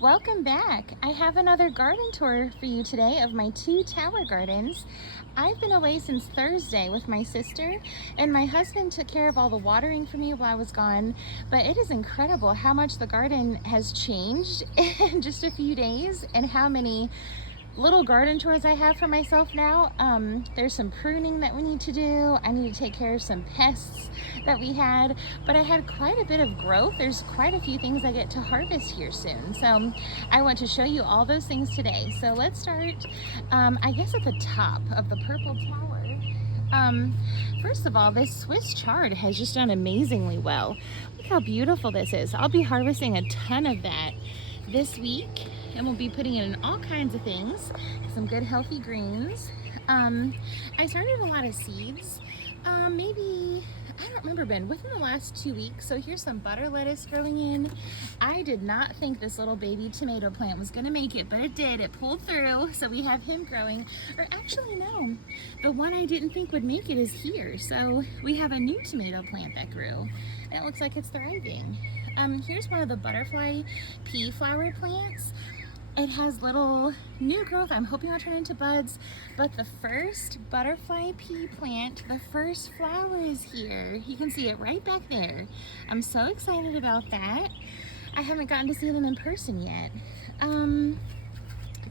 Welcome back. I have another garden tour for you today of my 2 tower gardens. I've been away since Thursday with my sister, and my husband took care of all the watering for me while I was gone, but it is incredible how much the garden has changed in just a few days and how many little garden chores I have for myself now. There's some pruning that we need to do. I need to take care of some pests that we had, but I had quite a bit of growth. There's quite a few things I get to harvest here soon. So I want to show you all those things today. So let's start, I guess at the top of the purple tower. Um, First of all, this Swiss chard has just done amazingly well. Look how beautiful this is. I'll be harvesting a ton of that this week, and we'll be putting it in all kinds of things, some good healthy greens. I started a lot of seeds, maybe, I don't remember, Ben, within the last 2 weeks. So here's some butter lettuce growing in. I did not think this little baby tomato plant was gonna make it, but it did. It pulled through, so we have him growing. Or actually, no, the one I didn't think would make it is here. So we have a new tomato plant that grew. It looks like it's thriving. Here's one of the butterfly pea flower plants. It has little new growth. I'm hoping it'll turn into buds, but the first butterfly pea plant, the first flower is here. You can see it right back there. I'm so excited about that. I haven't gotten to see them in person yet.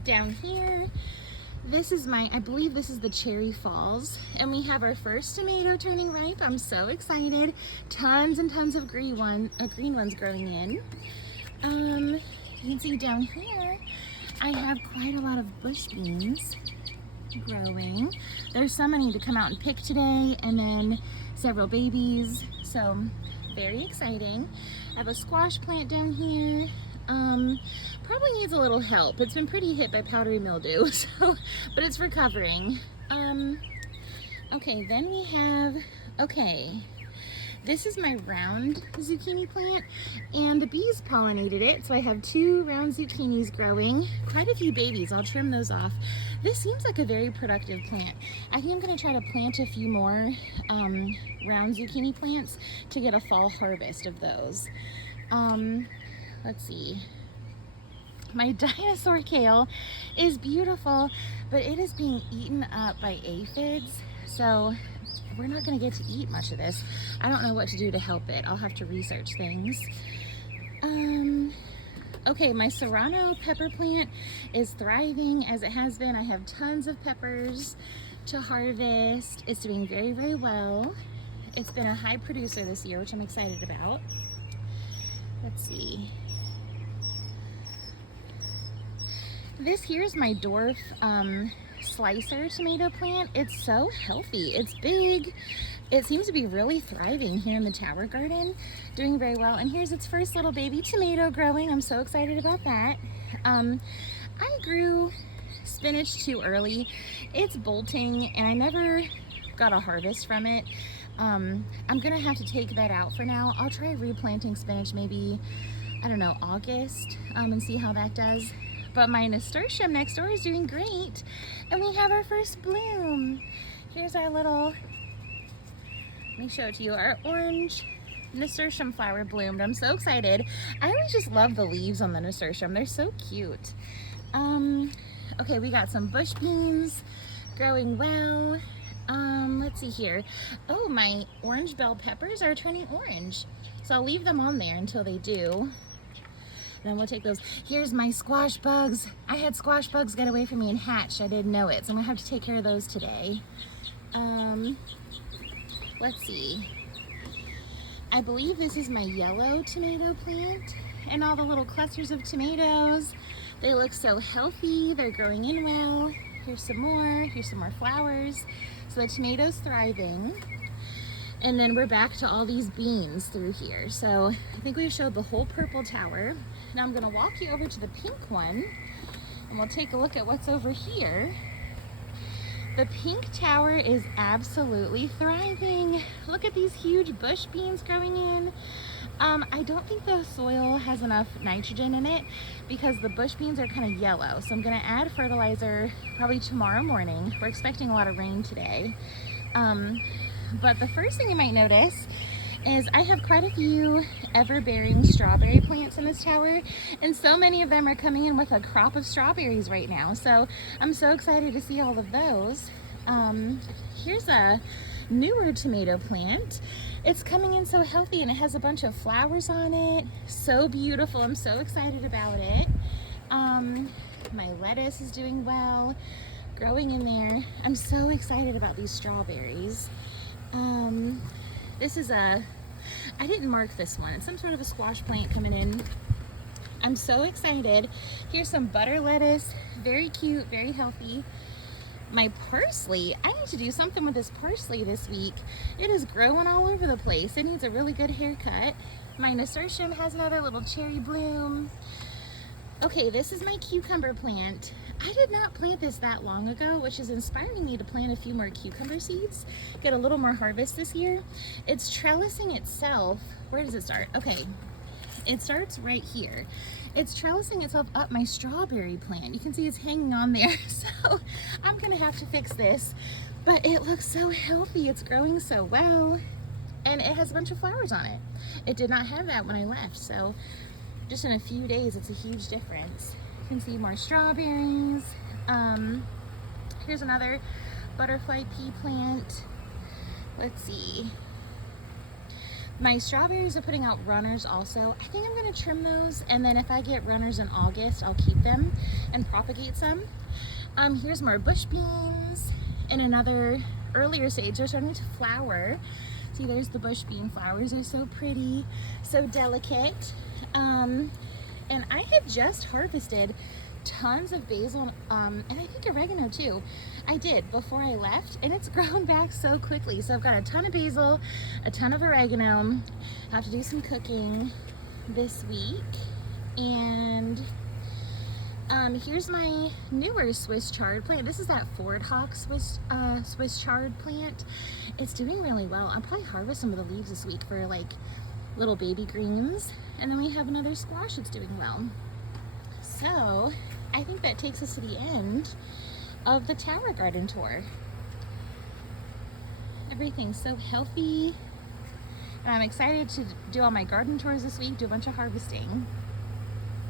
Down here, this is I believe this is the Cherry Falls, and we have our first tomato turning ripe. I'm so excited. Tons and tons of green ones growing in. You can see down here, I have quite a lot of bush beans growing. There's some I need to come out and pick today, and then several babies, so very exciting. I have a squash plant down here. Probably needs a little help. It's been pretty hit by powdery mildew, so, but it's recovering. Okay, then we have, this is my round zucchini plant, and the bees pollinated it, so I have 2 round zucchinis growing. Quite a few babies. I'll trim those off. This seems like a very productive plant. I think I'm going to try to plant a few more round zucchini plants to get a fall harvest of those. Let's see. My dinosaur kale is beautiful, but it is being eaten up by aphids, so we're not going to get to eat much of this. I don't know what to do to help it. I'll have to research things. Okay, my serrano pepper plant is thriving as it has been. I have tons of peppers to harvest. It's doing very, very well. It's been a high producer this year, which I'm excited about. Let's see. This here is my dwarf slicer tomato plant. It's so healthy. It's big. It seems to be really thriving here in the tower garden, doing very well. And here's its first little baby tomato growing. I'm so excited about that. I grew spinach too early. It's bolting, and I never got a harvest from it. I'm gonna have to take that out for now. I'll try replanting spinach maybe, I don't know, August, and see how that does. But my nasturtium next door is doing great, and we have our first bloom. Here's our little, let me show it to you, our orange nasturtium flower bloomed. I'm so excited. I always just love the leaves on the nasturtium. They're so cute. Okay, we got some bush beans growing well. Let's see here. Oh, my orange bell peppers are turning orange, so I'll leave them on there until they do. Then we'll take those. Here's my squash bugs. I had squash bugs get away from me and hatch. I didn't know it, so I'm gonna have to take care of those today. Let's see. I believe this is my yellow tomato plant, and all the little clusters of tomatoes. They look so healthy. They're growing in well. Here's some more. Here's some more flowers. So the tomato's thriving. And then we're back to all these beans through here. So I think we've showed the whole purple tower. Now I'm gonna walk you over to the pink one, and we'll take a look at what's over here. The pink tower is absolutely thriving. Look at these huge bush beans growing in. I don't think the soil has enough nitrogen in it because the bush beans are kind of yellow. So I'm gonna add fertilizer probably tomorrow morning. We're expecting a lot of rain today. But the first thing you might notice is I have quite a few ever-bearing strawberry plants in this tower, and so many of them are coming in with a crop of strawberries right now. So I'm so excited to see all of those. Here's a newer tomato plant. It's coming in so healthy and it has a bunch of flowers on it. So beautiful. I'm so excited about it. My lettuce is doing well, growing in there. I'm so excited about these strawberries. This is I didn't mark this one. It's some sort of a squash plant coming in. I'm so excited. Here's some butter lettuce, very cute, very healthy. My parsley, I need to do something with this parsley this week. It is growing all over the place. It needs a really good haircut. My nasturtium has another little cherry bloom. Okay, this is my cucumber plant. I did not plant this that long ago, which is inspiring me to plant a few more cucumber seeds, get a little more harvest this year. It's trellising itself. Where does it start? Okay, it starts right here. It's trellising itself up my strawberry plant. You can see it's hanging on there. So I'm gonna have to fix this, but it looks so healthy. It's growing so well, and it has a bunch of flowers on it. It did not have that when I left, so just in a few days, it's a huge difference. You can see more strawberries. Here's another butterfly pea plant. Let's see. My strawberries are putting out runners also. I think I'm gonna trim those, and then if I get runners in August, I'll keep them and propagate some. Here's more bush beans in another earlier stage. They're starting to flower. See, there's the bush bean flowers. They're so pretty, so delicate. And I had just harvested tons of basil, and I think oregano too. I did before I left, and it's grown back so quickly. So I've got a ton of basil, a ton of oregano. I have to do some cooking this week. And here's my newer Swiss chard plant. This is that Ford Hawk Swiss chard plant. It's doing really well. I'll probably harvest some of the leaves this week for like little baby greens. And then we have another squash that's doing well. So I think that takes us to the end of the tower garden tour. Everything's so healthy. And I'm excited to do all my garden tours this week, do a bunch of harvesting.